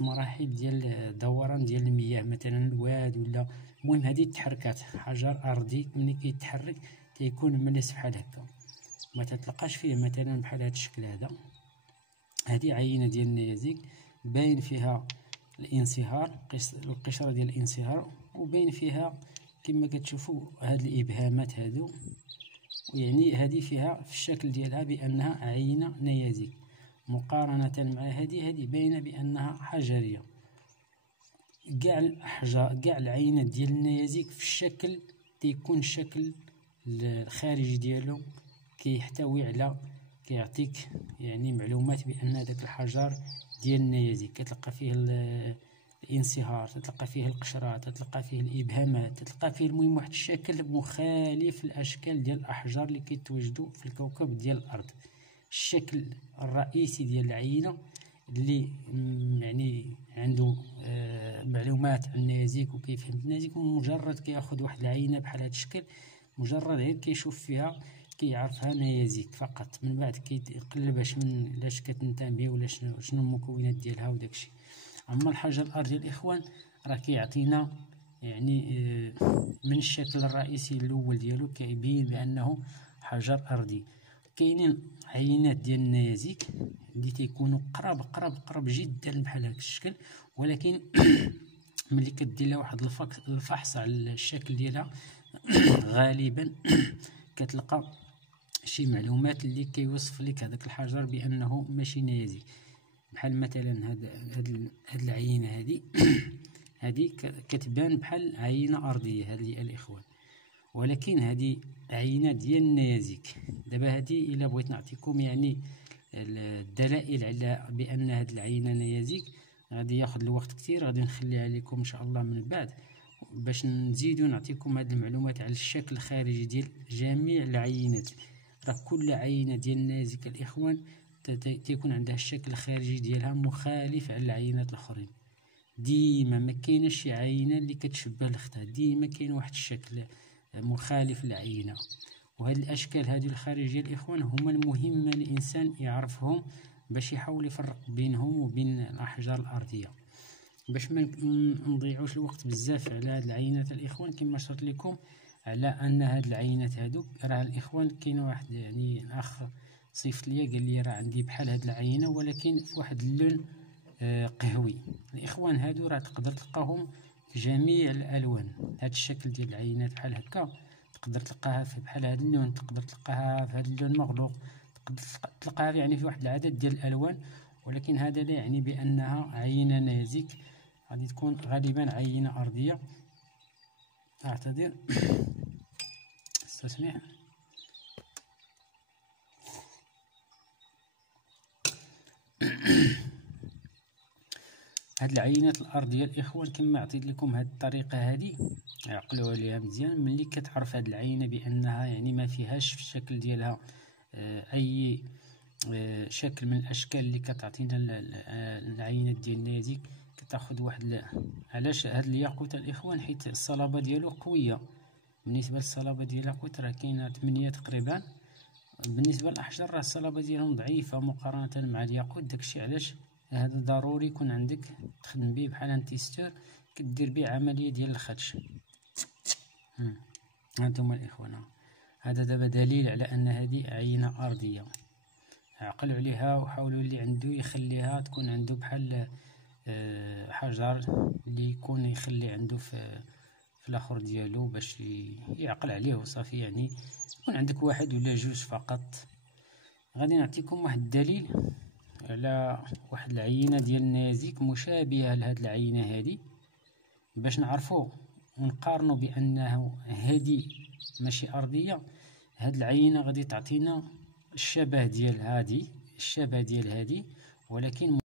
6 مراحل ديال دوران ديال المياه، مثلا الواد ولا المهم هذه تحركات حجر ارضي ملي كيتحرك تيكون ملس بحال هكا، ما تتلقاش فيه مثلا بحال هذا الشكل هذا. هذه عينه ديال النيازك باين فيها الانصهار، القشره ديال الانصهار، وباين فيها كما كتشوفوا هاد الابهامات هادو، يعني هذه فيها في الشكل ديالها بانها عينه نيازك، مقارنه مع هذه باينه بانها حجريه. كاع الاحجار كاع العينات ديال النيازك في الشكل تيكون الشكل الخارجي ديالو كيحتوي على كيعطيك يعني معلومات بان داك الحجر ديال النيازك كتلقى فيه الانصهار، تتلقى فيه القشره، تتلقى فيه الابهامات، تتلقى فيه المهم واحد الشكل مخالف للاشكال ديال الاحجار اللي كيتواجدوا في الكوكب ديال الارض. الشكل الرئيسي ديال العينه اللي يعني عنده معلومات عن النيازك وكيفهم النيازك، مجرد كياخذ واحد العينه بحال هذا الشكل، مجرد غير كيشوف فيها كيعرفها نيازك فقط، من بعد كيقلب اش من لاش كتنتمي ولا شنو المكونات ديالها وداكشي. اما الحجر الارضي الاخوان راه كيعطينا يعني من الشكل الرئيسي الاول ديالو كيبين بانه حجر ارضي. كاينين عينات ديال النيازك اللي تيكونوا قراب جدا بحال هذا الشكل، ولكن ملي كدير لها واحد الفحص على الشكل ديالها غالبا كتلقى شي معلومات اللي كيوصف لك هذاك الحجر بانه ماشي نيازك. بحال مثلا هاد العينه هذه كتبان بحال عينه ارضيه هذه الاخوان، ولكن هذه عينه ديال النيازك. دابا هذه الا بغيت نعطيكم يعني الدلائل على بان هذه العينه نيازك غادي ياخذ الوقت كثير، غادي نخليها لكم ان شاء الله من بعد باش نزيدو نعطيكم هذه المعلومات على الشكل الخارجي ديال جميع العينات. راه كل عينه ديال النيازك الاخوان تيكون عندها الشكل الخارجي ديالها مخالف على العينات الاخرين. ديما ما كايناش شي عينه اللي كتشبه الاختها، ديما كاين واحد الشكل مخالف للعينه. وهاد الاشكال هذه الخارجيه الاخوان هما المهمه الانسان يعرفهم باش يحاول يفرق بينهم وبين الاحجار الارضيه. باش ما نضيعوش الوقت بزاف على هاد العينات الاخوان، كما شرت لكم على ان هاد العينات هادو راه الاخوان كاين واحد يعني الاخ صيفط ليا قال لي راه عندي بحال هاد العينه ولكن في واحد اللون قهوي. الاخوان هادو راه تقدر تلقاهم في جميع الالوان. هاد الشكل ديال العينات بحال هكا تقدر تلقاها في بحال هاد اللون، تقدر تلقاها في هاد اللون مغلوق، تقدر تلقاها يعني في واحد العدد ديال الالوان، ولكن هذا لا يعني بانها عينه نيازك، غادي تكون غالبا عينه ارضيه. اعتذر استسمح. هاد العينات الارضيه الاخوان كما عطيت لكم هاد الطريقه هذه عقلوا عليها مزيان. ملي كتعرف هاد العينه بانها يعني ما فيهاش في الشكل ديالها اي شكل من الاشكال اللي كتعطينا العينات ديال النيازك، كتاخذ واحد علاش هاد الياقوت الاخوان حيت الصلابه ديالو قويه. بالنسبه للصلابه ديال الياقوت راه كاينه 8 تقريبا، بالنسبه للاحجار راه الصلابه ديالهم ضعيفه مقارنه مع الياقوت. داكشي علاش هذا ضروري يكون عندك تخدم به بحال ان تيستر كدير به عمليه ديال الخدش. هانتوما الاخوان هذا دابا دليل على ان هذه عينه ارضيه. عقلوا عليها وحاولوا اللي عنده يخليها تكون عنده بحال حجر اللي يكون يخلي عنده في الاخر ديالو باش يعقل عليه وصافي، يعني يكون عندك واحد ولا جوج فقط. غادي نعطيكم واحد الدليل على واحد العينه ديال النيازك مشابهه لهاد العينه هذه باش نعرفوا ونقارنوا بانه هذه ماشي ارضيه. هاد العينه غادي تعطينا الشبه ديال هذه ولكن